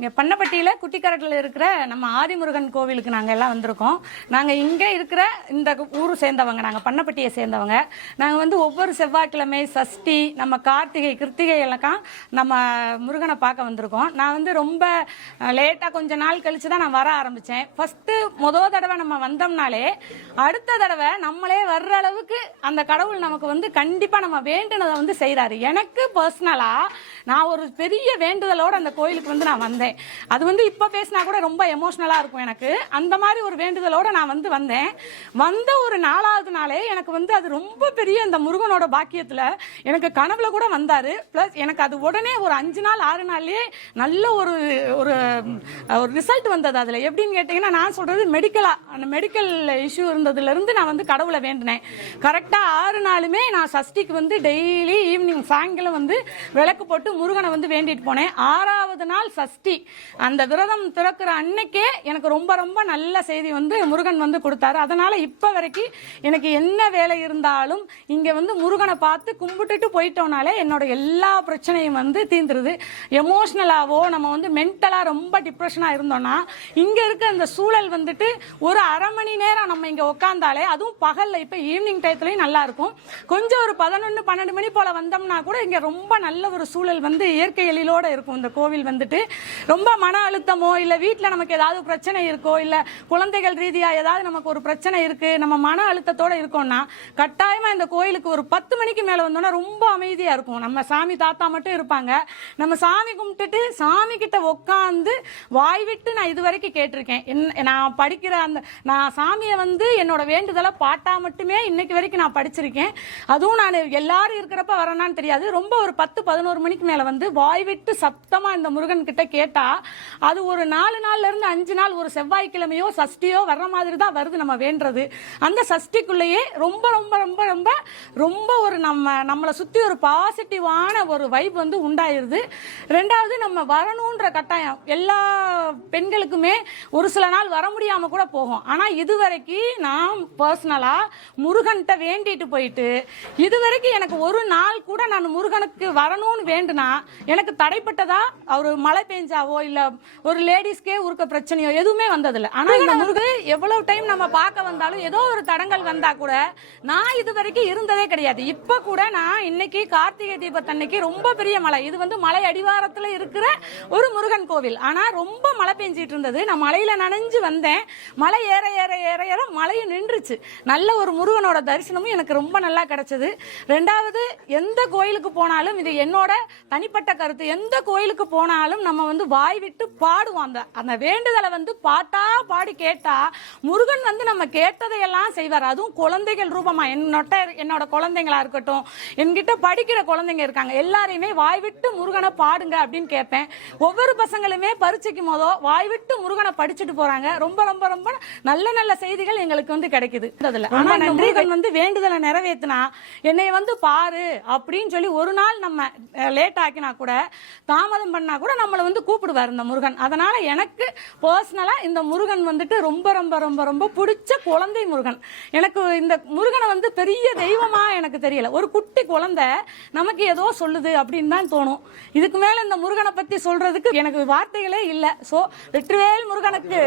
இங்கே பண்ணப்பட்டியில் குட்டிக்கரட்டில் இருக்கிற நம்ம ஆதிமுருகன் கோவிலுக்கு நாங்கள் எல்லாம் வந்திருக்கோம். நாங்கள் இங்கே இருக்கிற இந்த ஊர் சேர்ந்தவங்க, நாங்கள் பண்ணப்பட்டியை சேர்ந்தவங்க. நாங்கள் வந்து ஒவ்வொரு செவ்வாய்க்கிழமை சஷ்டி, நம்ம கார்த்திகை கிருத்திகை எல்லாம் நம்ம முருகனை பார்க்க வந்திருக்கோம். நான் வந்து ரொம்ப லேட்டாக கொஞ்ச நாள் கழித்து தான் நான் வர ஆரம்பித்தேன். ஃபஸ்ட்டு தடவை நம்ம வந்தோம்னாலே அடுத்த தடவை நம்மளே வர்ற அளவுக்கு அந்த கடவுள் நமக்கு வந்து கண்டிப்பாக நம்ம வேண்டுனதை வந்து செய்கிறாரு. எனக்கு பர்சனலாக நான் ஒரு பெரிய வேண்டுதலோடு அந்த கோயிலுக்கு வந்து நான் வந்தேன். அது வந்து இப்போ பேசினா கூட ரொம்ப எமோஷ்னலாக இருக்கும் எனக்கு. அந்த மாதிரி ஒரு வேண்டுதலோடு நான் வந்து வந்தேன். வந்த ஒரு 4வது நாளே எனக்கு வந்து அது ரொம்ப பெரிய இந்த முருகனோட பாக்கியத்தில் எனக்கு கனவுல கூட வந்தார். ப்ளஸ் எனக்கு அது உடனே ஒரு 5 நாள் 6 நாள்லேயே நல்ல ஒரு ஒரு ரிசல்ட் வந்தது. அதில் எப்படின்னு கேட்டிங்கன்னா, நான் சொல்கிறது அந்த மெடிக்கல் இஷ்யூ இருந்ததுலேருந்து நான் வந்து கடவுளை வேண்டினேன். கரெக்டாக 6 நாளுமே நான் சஷ்டிக்கு வந்து டெய்லி ஈவினிங் சாயங்காலம் வந்து விளக்கு போட்டு முருகனை வந்து வேண்டிட்டு போனேன். 6வது நாள் சஷ்டி, அந்த விரதம் திறக்கிற அன்னைக்கே எனக்கு ரொம்ப ரொம்ப நல்ல செய்தி வந்து முருகன் வந்து கொடுத்தாரு. அதனால இப்போ வரைக்கும் எனக்கு என்ன வேலை இருந்தாலும் இங்கே வந்து முருகனை பார்த்து கும்பிட்டுட்டு போயிட்டோம்னாலே என்னோட எல்லா பிரச்சனையும் வந்து தீர்ந்துருது. எமோஷ்னலாவோ நம்ம வந்து மென்டலாக ரொம்ப டிப்ரெஷனாக இருந்தோம்னா இங்கே இருக்க அந்த சூழல் வந்துட்டு ஒரு அரை மணி நேரம் நம்ம இங்கே உட்காந்தாலே, அதுவும் பகலில் இப்போ ஈவினிங் டயத்துலையும் நல்லா இருக்கும். கொஞ்சம் ஒரு 11-12 மணி போல் வந்தோம்னா கூட இங்கே ரொம்ப நல்ல ஒரு சூழல் வந்து இயற்கை எழிலோடு இருக்கும். இந்த கோவில் வந்துட்டு ரொம்ப மன அழுத்தமோ இல்லை வீட்டில் நமக்கு ஏதாவது பிரச்சனை இருக்கோ இல்லை குழந்தைகள் ரீதியாக ஏதாவது நமக்கு ஒரு பிரச்சனை இருக்குது, நம்ம மன அழுத்தத்தோடு இருக்கோம்னா கட்டாயமாக இந்த கோயிலுக்கு ஒரு 10 மணிக்கு மேலே வந்தோன்னா ரொம்ப அமைதியாக இருக்கும். நம்ம சாமி தாத்தா மட்டும் இருப்பாங்க. நம்ம சாமி கும்பிட்டுட்டு சாமி கிட்ட உட்காந்து வாய் விட்டு நான் இது வரைக்கும் கேட்டிருக்கேன். நான் படிக்கிற நான் சாமியை வந்து என்னோட வேண்டுதலை பாட்டா மட்டுமே இன்னைக்கு வரைக்கும் நான் படிச்சிருக்கேன். அதுவும் நான் எல்லாரும் இருக்கிறப்ப வரேன்னான்னு தெரியாது, ரொம்ப ஒரு 10-11 மணிக்கு மேலே வந்து வாய் விட்டு சத்தமாக இந்த முருகன் கிட்ட கேட்டா அது ஒரு 4 நாள்ல இருந்து 5 நாள் ஒரு செவ்வாய்க்கிழமையோ சஷ்டியோ வர்ற மாதிரி தான் வருது நம்ம வேண்டது. அந்த சஷ்டிக்குள்ளேயே ரொம்ப ரொம்ப ரொம்ப ரொம்ப ரொம்ப ஒரு நம்மளை சுற்றி ஒரு பாசிட்டிவான ஒரு வைப் வந்து உண்டாயிருது. 2வது நம்ம வரணுன்ற கட்டாயம் எல்லா பெண்களுக்குமே ஒரு சில நாள் வர முடியாமல் கூட போகும். ஆனால் இதுவரைக்கும் நான் பர்சனலாக முருகன்கிட்ட வேண்டிட்டு போயிட்டு இதுவரைக்கும் எனக்கு ஒரு நாள் கூட நான் முருகனுக்கு வரணும்னு வேண்டுனா எனக்கு தடைப்பட்டதா ஒரு மழை பெஞ்சாவோ இல்லை ஒரு லேடிஸ்க்கே உருக்க பிரச்சனையோ எதுவுமே வந்ததில்லை. ஆனால் இந்த முருகன் எவ்வளவு டைம் நம்ம பார்க்க வந்தாலும் ஏதோ ஒரு தடங்கள் வந்தா கூட நான் இது வரைக்கும் இருந்ததே கிடையாது. இப்போ கூட நான் இன்னைக்கு கார்த்திகை தீபத்தன்னைக்கு ரொம்ப பெரிய மழை, இது வந்து மலை அடிவாரத்தில் இருக்கிற ஒரு முருகன் கோவில், ஆனால் ரொம்ப மழை பெஞ்சிட்டு இருந்தது. நான் மலையில நனைஞ்சு வந்தேன். மழை ஏற ஏற ஏற ஏற மழையும் நின்றுச்சு. நல்ல ஒரு முருகனோட தரிசனமும் எனக்கு ரொம்ப நல்லா கிடைச்சது. 2வது எந்த கோயிலுக்கு போனாலும், இது என்னோட தனிப்பட்ட கருத்து, எந்த கோயிலுக்கு போனாலும் நம்ம வந்து வாய் விட்டு பாடுவோம். அந்த வேண்டுதலை வந்து பாட்டா பாடி கேட்டா முருகன் வந்து நம்ம கேட்டதையெல்லாம் செய்வார். அதுவும் குழந்தைகள் ரூபமா என்னோட குழந்தைங்களா இருக்கட்டும், என்கிட்ட படிக்கிற குழந்தைங்க இருக்காங்க, எல்லாரையுமே வாய் விட்டு முருகனை பாடுங்க அப்படின்னு கேட்பேன். ஒவ்வொரு பசங்களுமே பரீட்சைக்கும் போதோ வாய் விட்டு முருகனை படிச்சுட்டு போறாங்க. ரொம்ப ரொம்ப ரொம்ப நல்ல நல்ல செய்திகள் எங்களுக்கு வந்து கிடைக்குது. ஆனா முருகன் வந்து வேண்டுதலை நிறைவேற்றினா என்னை வந்து பாரு அப்படின்னு சொல்லி ஒரு நாள் நம்ம லேட் ஆக்கினா கூட தாமதம் பண்ணா கூட நம்மளை வந்து கூப்பிடுவார் இந்த முருகன். அதனால எனக்கு பர்சனலா இந்த முருகன் வந்துட்டு ரொம்ப ரொம்ப ரொம்ப ரொம்ப பிடிச்ச குழந்தை முருகன். எனக்கு இந்த முருகனை வந்து பெரிய தெய்வமா எனக்கு தெரியல, ஒரு குட்டி குழந்தை நமக்கு ஏதோ சொல்லுது அப்படின்னு தான் தோணும். இதுக்கு மேல இந்த முருகனை பத்தி சொல்றதுக்கு எனக்கு வார்த்தைகளே இல்லை. சோ வெற்றிவேல் முருகனுக்கு